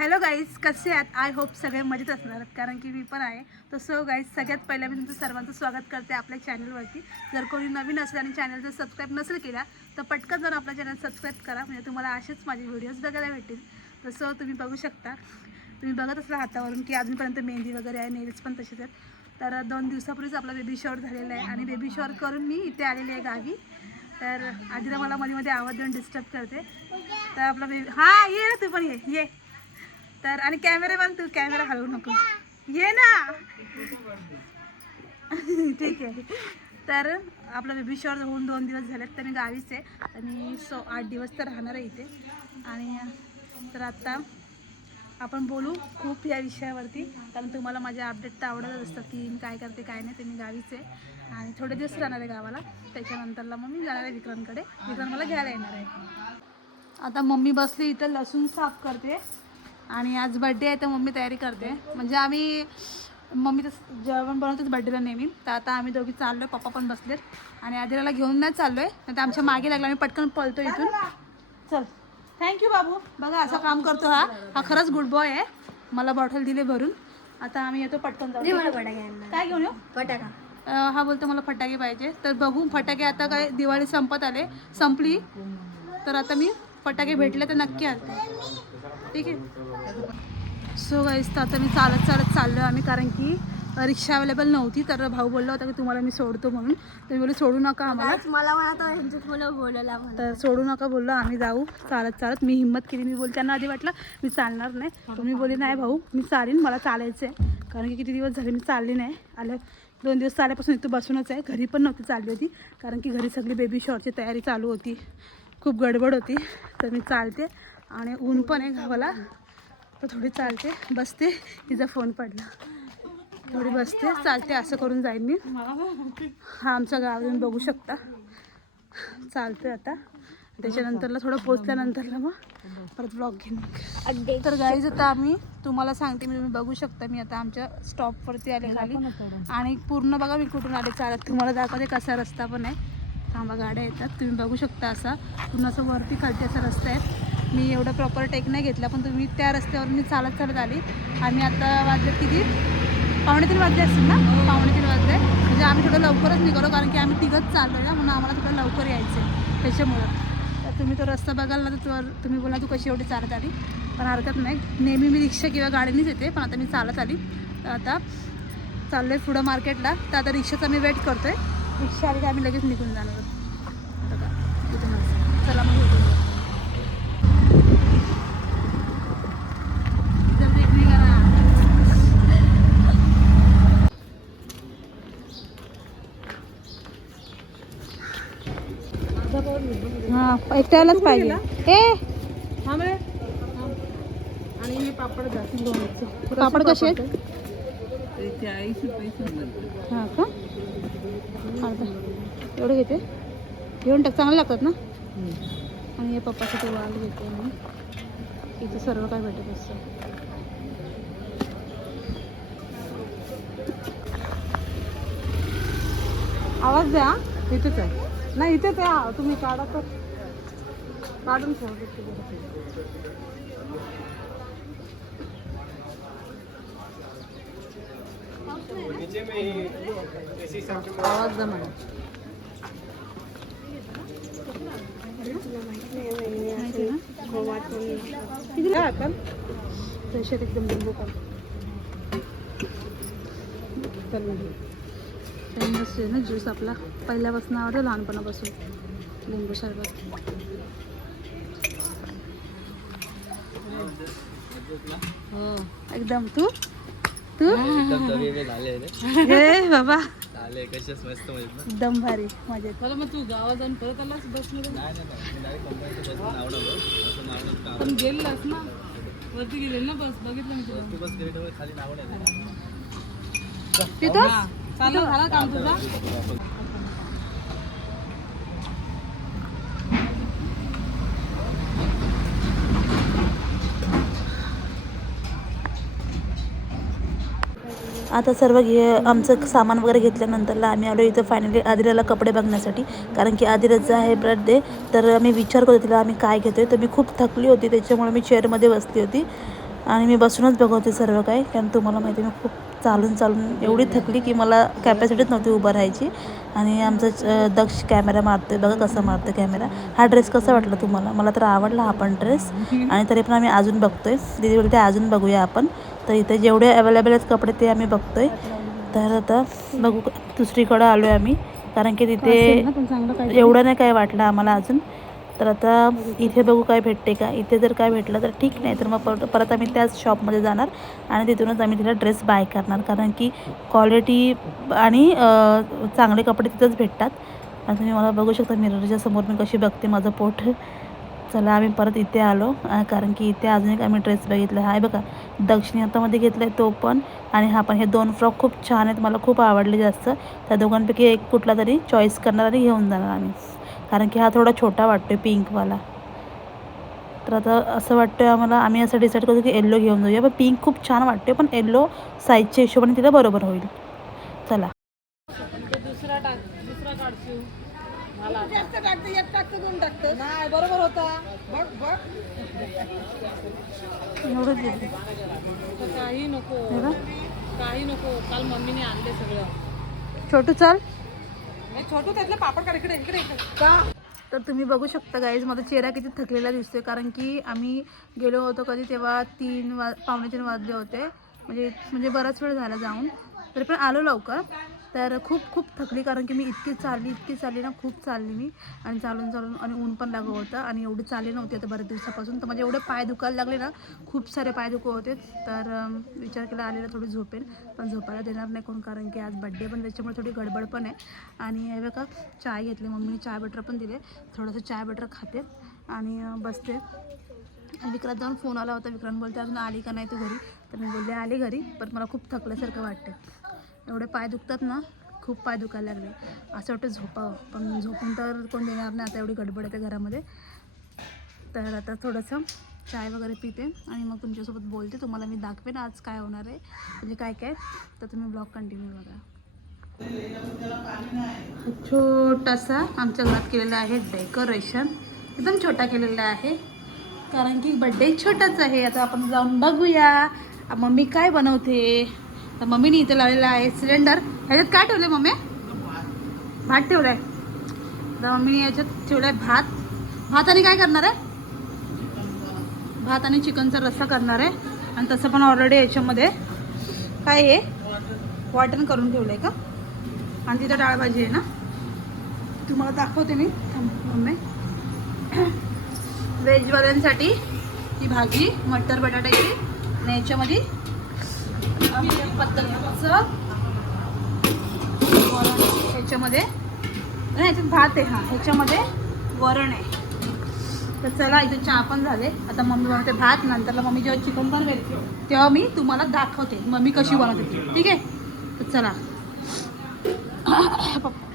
Hello guys कसे आहात? I hope सगळे मजेत असणार कारण की मी पण आहे. तर सो गाईज सगळ्यात पहिल्या मी तुमचं सर्वांचं स्वागत करते आपल्या चॅनलवरती जर कोणी नवीन असेल आणि चॅनल जर सबस्क्राईब नसेल केला तर पटकन जर आपला चॅनल सबस्क्राईब करा. म्हणजे तुम्हाला असेच माझे व्हिडिओज बघायला भेटतील. तर सो तुम्ही बघू शकता. तुम्ही बघत असला हातावरून की अजूनपर्यंत मेहंदी वगैरे आहे नेल्स पण तसेच आहेत. तर दोन दिवसापूर्वीच आपला बेबी शॉवर झालेला आहे. आणि बेबी शॉवर करून मी इथे आलेली आहे गावी. तर आधीला मला मध्ये मध्ये आवाज देऊन डिस्टर्ब करते. तर आपला बेबी हां ये ना तू पण ये. ये. तर आणि कॅमेरा बांध तू कॅमेरा हलवू नको. ये ना. ठीक आहे. तर आपला बेबी शॉवर होऊन दोन दिवस झालेत तर मी गावीच आहे. आणि सो आठ दिवस तर राहणार आहे इथे. आणि तर आत्ता आपण बोलू खूप या विषयावरती. कारण तुम्हाला माझे अपडेट तर आवडतच असतात की मी काय करते काय नाही ते मी गावीच आहे. आणि थोडे दिवस राहणार आहे गावाला. त्याच्यानंतरला मग मी जाणार आहे विक्रमकडे विक्रांत मला घ्यायला येणार आहे. आता मम्मी बसली इथं लसूण साफ करते. आणि आज बड्डे आहे तर मम्मी तयारी करते. म्हणजे आम्ही मम्मी तर जेवण बनवतेच बड्डेला नेहमी. तर आता आम्ही दोघी चाललो आहे पप्पा पण बसलेत. आणि आदिराला घेऊन नाही चाललो आहे नाही तर आमच्या मागे लागला आम्ही पटकन पळतो इथून. चल. थँक्यू बाबू. बघा असं काम करतो हा. हा खरंच गुड बॉय आहे. मला बॉटल दिले भरून. आता आम्ही येतो पटकन जाऊ काय घेऊन येऊ? फटाका. हा बोलतो मला फटाके पाहिजे. तर बघू फटाके आता काय दिवाळी संपत आले. संपली. तर आता मी फटाके भेटले तर नक्की आणते. ठीक आहे. सो गाईस तर आता मी चालत चालत चाललो आम्ही कारण की रिक्षा अवेलेबल नव्हती तर भाऊ बोलला होता की तुम्हाला मी सोडतो म्हणून. तर मी बोलले सोडू नका आम्हाला. मला म्हणा तर सोडू नका बोललो आम्ही जाऊ चालत चालत. मी हिंमत केली मी बोल त्यांना आधी वाटलं मी चालणार नाही. मी बोलली नाही भाऊ मी चालीन मला चालायचं आहे कारण की किती दिवस झाले मी चालली नाही. आलं दोन दिवस चालल्यापासून इथं बसूनच आहे. घरी पण नव्हती चालली होती कारण की घरी सगळी बेबी शॉरची तयारी चालू होती. खूप गडबड होती तर मी चालते. आणि ऊन पण आहे गावाला. तर थोडी चालते. बसते. तिचा फोन पडला. थोडी बसते. चालते असं करून जाईन मी. हा आमचा गाव येऊन बघू शकता. चालतोय आता. त्याच्यानंतरला थोडं पोचल्यानंतरला मग परत ब्लॉग घेईन तर गाईज आता आम्ही तुम्हाला सांगते मी तुम्ही बघू शकता. मी आता आमच्या स्टॉपवरती आले खाली. आणि पूर्ण बघा मी कुठून आले. चालत तुम्हाला दाखवते कसा रस्ता पण आहे. थांबा गाड्या येतात. तुम्ही बघू शकता असा. पूर्ण असं वरती खालती असा रस्ता आहे. मी एवढा प्रॉपर टेक नाही घेतला पण तुम्ही त्या रस्त्यावर मी चालत चालत आली. आम्ही आता वाजले किती? पावणे तीन वाजले असतील ना? पावणे तीन वाजले. म्हणजे आम्ही थोडं लवकरच निघालो कारण की आम्ही तिघंच चाललो ना म्हणून आम्हाला थोडं लवकर यायचं आहे त्याच्यामुळं. तर तुम्ही तो रस्ता बघाल ना तर तुम्ही बोला तू कशी एवढी चालत आली. पण हरकत नाही. नेहमी मी रिक्षा किंवा गाडीनेच येते पण आता मी चालत आली. तर आता चाललो आहे पुढं मार्केटला. तर आता रिक्षाचा मी वेट करतो आहे रिक्षा आली की आम्ही लगेच निघून जाणार आहोत. चला मग भेटूया. इथं break नाही करा. हा एकट्यालाच पाहिजे. ए! आणि पापड पापड कसे आहेत? हा का? अर्धा एवढं घेते. घेऊन टाक चांगले लागतात ना? आणि हे पप्पाचं ते वाल घेते मी. इथं सर्व काय भेटत असतं. आवाज द्या. इथेच आहे. नाही इथेच आहे. तुम्ही काढा तर. काढून ठेवा आवाज द्या मला किती आपण पैशात एकदम लिंबू काढ फेमस आहे ना ज्यूस आपला पहिल्यापासून आवडतो लहानपणापासून लिंबू सरबत हो. एकदम. तू? तू? हे बाबा. एकदम भारी मजेत. मला मग तू गावात जाऊन परत आलास बस पण गेलेलास ना? वरती गेलेल ना बस? बघितलं मी तुला. तिथं? चालू झाला काम तुझा? आता सर्व घे आमचं सामान वगैरे घेतल्यानंतरला आम्ही आलो इथं फायनली आदिराला कपडे बघण्यासाठी. कारण की आदिराचा आहे बर्थडे तर मी विचार करत तिला आम्ही काय घेतोय. तर मी खूप थकली होती त्याच्यामुळे मी चेअरमध्ये बसली होती. आणि मी बसूनच बघवते सर्व काही. कारण तुम्हाला माहिती मी खूप चालून चालून एवढी थकली की मला कॅपॅसिटीच नव्हती उभं राहायची. आणि आमचं दक्ष कॅमेरा मारतोय. बघा कसा मारतो कॅमेरा हा ड्रेस कसा वाटला तुम्हाला? मला तर आवडला हा पण ड्रेस आणि तरी पण आम्ही अजून बघतोय. दिदी बोलते अजून बघूया आपण. तर इथे जेवढे अवेलेबल आहेत कपडे ते आम्ही बघतोय. तर आता बघू दुसरीकडं आलो आहे आम्ही. कारण की तिथे एवढं नाही काय वाटलं आम्हाला अजून. तर आता इथे बघू काय भेटते का? इथे जर काय भेटलं तर ठीक नाही तर मग परत परत आम्ही त्याच शॉपमध्ये जाणार आणि तिथूनच आम्ही तिला ड्रेस बाय करणार. कारण की क्वालिटी आणि चांगले कपडे तिथंच भेटतात. आणि तुम्ही मला बघू शकता मिररच्या समोर मी कशी बघते माझं पोट. चला आम्ही परत इथे आलो. कारण की इथे अजून एक आम्ही ड्रेस बघितला. आहे बघा दक्षिणी हातामध्ये घेतला आहे तो पण आणि हा पण. हे दोन फ्रॉक खूप छान आहेत मला खूप आवडले जास्त. त्या दोघांपैकी एक कुठला तरी चॉईस करणार आणि घेऊन जाणार आम्ही. कारण की हा थोडा छोटा वाटतो पिंकवाला तर आता असं वाटतं आम्हाला आम्ही असं डिसाईड करू की येल्लो घेऊन जाऊया. पण पिंक खूप छान वाटते पण येल्लो साईजच्या हिशोबाने तिला बरोबर होईल. चला. ते दुसरा टाक दुसरा काढशील मला जास्त टाकतं एक टाकतं दोन टाकतं. नाही बरोबर होता. बघ बघ. एवढंच घेते तर काही नको. काही नको. काल मम्मीने आणले सगळं. छोटू चाल. छोटू त्यातलं पापड काढ इकडे इकडे का? तर तुम्ही बघू शकता गाईज माझा चेहरा किती थकलेला दिसतोय कारण की आम्ही गेलो होतो कधी तेव्हा तीन वा पावणे तीन वाजले होते. म्हणजे म्हणजे बराच वेळ झाला जाऊन. तरी पण आलो लवकर. तर खूप खूप थकली कारण की मी इतकी चालली इतकी चालली ना खूप चालली मी. आणि चालून चालून आणि ऊन पण लागलं होतं आणि एवढी चालली नव्हती आता बऱ्याच दिवसापासून. तर माझे एवढे पाय दुखायला लागले ना खूप सारे पाय दुखत होते. तर विचार केला आलेला थोडी झोपेल पण झोपायला देणार नाही कोण कारण की आज बड्डे पण त्याच्यामुळे थोडी गडबड पण आहे. आणि हे बघा चाय घेतली मम्मीने चाय बटर पण दिले. थोडंसं चाय बटर खाते आणि बसते. विक्रांत जाऊन फोन आला होता. विक्रांत बोलते अजून आली का नाही तू घरी? तर मी बोलले आले घरी पण मला खूप थकल्यासारखं वाटते एवढे पाय दुखतात ना खूप पाय दुखायला लागले. असं वाटतं झोपावं. पण झोपून तर कोण देणार नाही आता एवढी गडबड आहे घरामध्ये. तर आता थोडंसं चाय वगैरे पिते आणि मग तुमच्यासोबत बोलते. तुम्हाला मी दाखवेन आज काय होणार आहे म्हणजे काय काय. तर तुम्ही ब्लॉग कंटिन्यू बघा. छोटासा आमच्या घरात केलेला आहे डेकोरेशन. एकदम छोटा केलेला आहे. कारण की बड्डे छोटाच आहे. आता आपण जाऊन बघूया. मम्मी काय बनवते? तर मम्मीने इथे लावलेला आहे सिलेंडर. ह्याच्यात काय ठेवलं मम्मी? भात ठेवलाय. तर मम्मीने याच्यात ठेवलाय भात. भात आणि काय करणार आहे? भात आणि चिकनचा रस्सा करणार आहे. आणि तसं पण ऑलरेडी याच्यामध्ये काय आहे? वाटण करून ठेवलं आहे का? आणि तिथं डाळ भाजी आहे ना? तुम्हाला दाखवते मी. थांब, मम्मी. व्हेजवाल्यांसाठी ही भाजी मटर बटाट्याची आणि याच्यामध्ये पद्धतीचं वरण ह्याच्यामध्ये. नाही ह्याच्यात भात आहे हां. ह्याच्यामध्ये वरण आहे. तर चला इथे चहा पण झाले. आता मम्मी बनवते भात नंतरला मम्मी जेव्हा चिकन बनवेल तेव्हा मी तुम्हाला दाखवते. मम्मी कशी बनवते ठीक आहे? तर चला.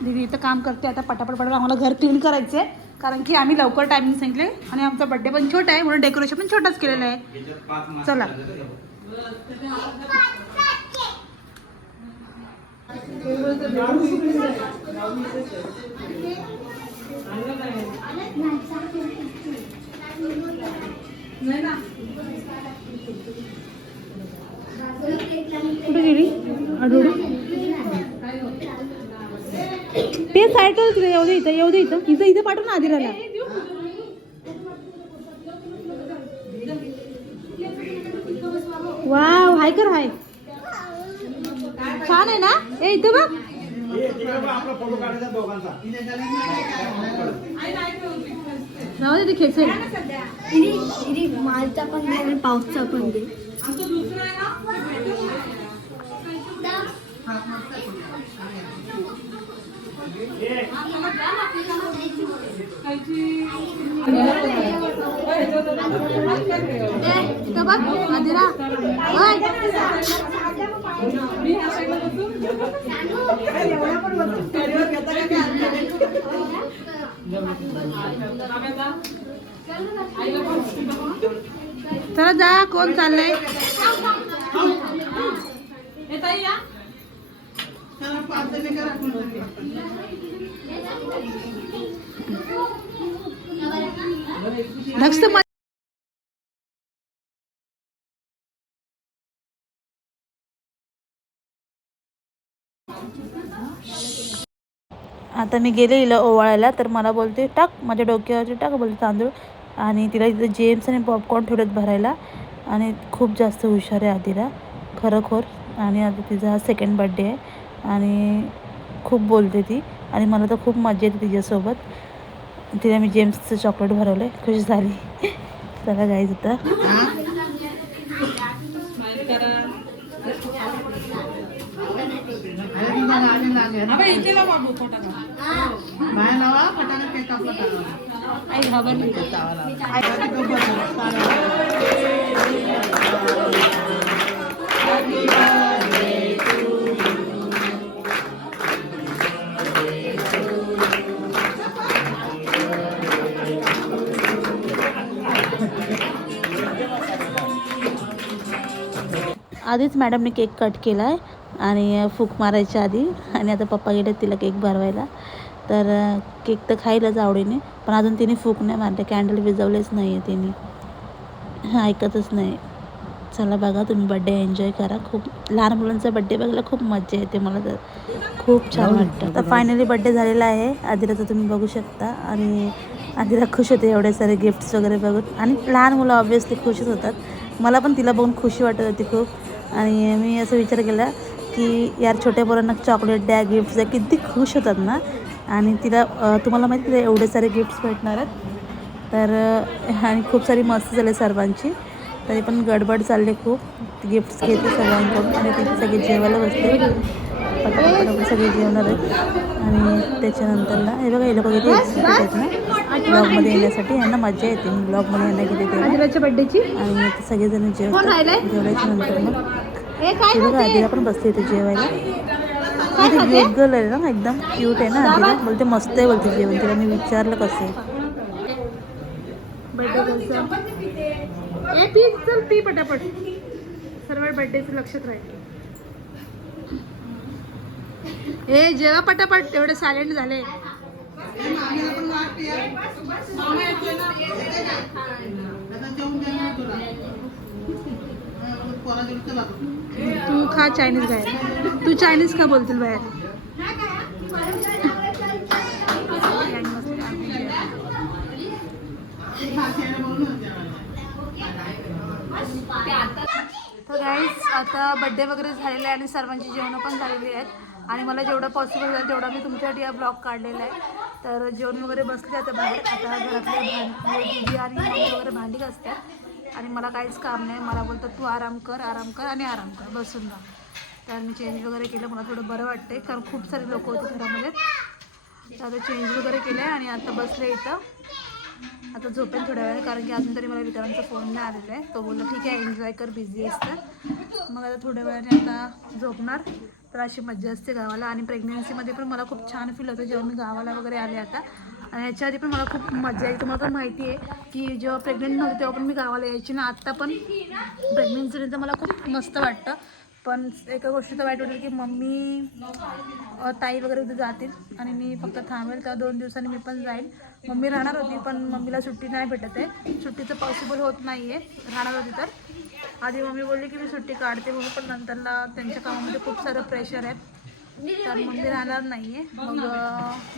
दीदी इथं काम करते आता पटापट पटापट आम्हाला घर क्लीन करायचं आहे कारण की आम्ही लवकर टायमिंग सांगितले आणि आमचा बड्डे पण छोटा आहे म्हणून डेकोरेशन पण छोटाच केलेलं आहे. चला. कुठे गेली आडोडी ते साईडला तिथे येऊ दे इथं येऊ दे इथं. इथं इथं पाठव ना आदिराला. हाय कर हाय छान आहे ना? ए इथं बघ. राहू दे ते खेचेल मालचा पण दे आणि पाऊसचा पण दे. ए इथं कोण आदिरा आता मी गेले हिला ओवाळायला तर मला बोलते टाक माझ्या डोक्यावरती टाक बोलते तांदूळ. आणि तिला इथं जेम्स आणि पॉपकॉर्न ठेवत भरायला. आणि खूप जास्त हुशार आहे आधीला खरोखर. आणि आता तिचा हा सेकंड बड्डे आहे. आणि खूप बोलते ती. आणि मला तर खूप मजा येते तिच्यासोबत. तिला मी जेम्सचं चॉकलेट भरवलं आहे खुश झाली. चला गाईज आता. अबे आधीच मॅडमने केक कट केला आहे आणि फूक मारायच्या आधी आणि आता पप्पा गेले तिला केक भरवायला. तर केक तर खाईलच आवडीने पण अजून तिने फूक नाही मारले कॅन्डल विजवलेच नाही आहे तिने. हा ऐकतच नाही. चला बघा तुम्ही बड्डे एन्जॉय करा. खूप लहान मुलांचा बड्डे बघायला खूप मजा येते मला तर. खूप छान वाटतं. तर फायनली बड्डे झालेला आहे. आदिराचा तुम्ही बघू शकता. आणि आदिरा खुश होते एवढे सारे गिफ्ट्स वगैरे बघून. आणि लहान मुलं ऑब्व्हियसली खुशच होतात. मला पण तिला बघून खुशी वाटत होती खूप. आणि मी असं विचार केला की यार छोट्या पोरांना चॉकलेट द्या गिफ्ट्स द्या किती खुश होतात ना. आणि तिला तुम्हाला माहिती तिला एवढे सारे गिफ्ट्स भेटणार आहेत. तर आणि खूप सारी मस्ती झाली सर्वांची. तरी पण गडबड चालली खूप. गिफ्ट्स घेते सगळ्यांकडून आणि तिथे सगळे जेवायला बसते सगळे जेवणार आहेत. आणि त्याच्यानंतरला हे बघा हे लोक किती एक्साइटेड आहेत ना. ब्लॉगमध्ये येण्यासाठी यांना मजा येते. मी ब्लॉगमध्ये यांना किती आदिराच्या बड्डेची आणि सगळेजण जेवतात. जेवल्याच्या नंतर मग. ते बघा आदिरा पण बसते इथे जेवायला. ती क्यूट गर्ल आहे ना एकदम क्यूट आहे ना आदिरा. बोलते मस्त आहे बोलते जेवण. तिला मी विचारलं कसं आहे. पी चल पी पटापट. सर्व बड्डेचं लक्षात राहील ए जेव्हा पटापट. तेवढे सायलेंट झाले. तू खा चायनीज बाहेर. तू चायनीज का बोलतील बाहेर. तर गाईज आता बड्डे वगैरे झालेले आहे आणि सर्वांची जेवणं पण झालेली आहेत. आणि मला जेवढं पॉसिबल झालं तेवढा मी तुमच्यासाठी हा ब्लॉग काढलेला आहे. तर जेवण वगैरे बसले आता बाहेर. आता घरातले आणि वगैरे भांडी घासतात. आणि मला काहीच काम नाही. मला बोलतात तू आराम कर आराम कर आणि आराम कर बसून राहा. तर मी चेंज वगैरे केलं. मला थोडं बरं वाटते कारण खूप सारे लोक होते घरामध्ये. तर आता चेंज वगैरे केलं आहे आणि आता बसले इथं. आता झोपेन थोड्या वेळ कारण की अजून तरी मला विक्रांतचा फोन नाही आलेला आहे. तो बोलला ठीक आहे एन्जॉय कर बिझी असतं मग आता थोड्या वेळाने आता झोपणार. तर अशी मज्जा असते गावाला. आणि प्रेग्नन्सीमध्ये पण मला खूप छान फील होतं जेव्हा मी गावाला वगैरे आले आता. आणि याच्या आधी पण मला खूप मजा येते तुम्हाला पण माहिती आहे की जेव्हा प्रेग्नेंट नव्हते तेव्हा पण मी गावाला यायची ना. आत्ता पण प्रेग्नन्सीनंतर मला खूप मस्त वाटतं. पण एका गोष्टीचं वाईट वाटेल की मम्मी ताई वगैरे उद्या जातील आणि मी फक्त थांबेल. तेव्हा दोन दिवसांनी मी पण जाईल. मम्मी राहणार होती पण मम्मीला सुट्टी नाही भेटत आहे. सुट्टीचं पॉसिबल होत नाही आहे राहणार होती तर. आधी मम्मी बोलली की मी सुट्टी काढते म्हणून पण नंतरला त्यांच्या कामामध्ये खूप सारं प्रेशर आहे. तर मम्मी राहणार नाही आहे मग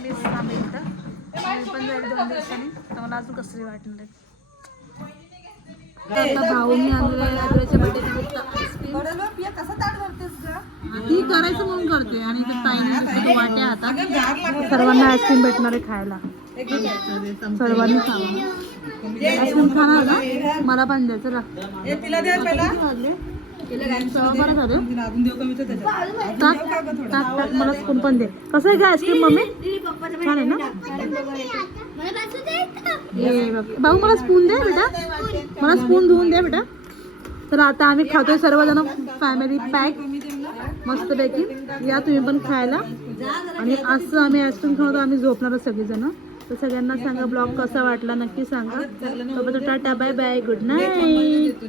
मीच थांबेल इथं. मी पण जाईल दोन दिवसांनी. तर मला अजून कसं तरी वाटणार आहे. भाऊनी ती करायचं म्हणून करते आणि ते वाट्या सर्वांना आईस्क्रीम भेटणार आहे खायला. सर्वांनी खावा आईस्क्रीम खाणार ना? मला पण द्या चला. तिला द्या पहिला? मला स्पून पण दे. कसं आहे का आईस्क्रीम मम्मी? छान आहे ना. भाऊ मला स्पून दे बेटा. मला स्पून धुवून दे बेटा. तर आता आम्ही खातोय सर्वजण फॅमिली पॅक मस्तपैकी. या तुम्ही पण खायला. आणि असं आम्ही आईस्क्रीम खाऊन आम्ही झोपणार सगळेजण. तर सगळ्यांना सांगा ब्लॉग कसा वाटला नक्की सांगा. Tata bye bye good night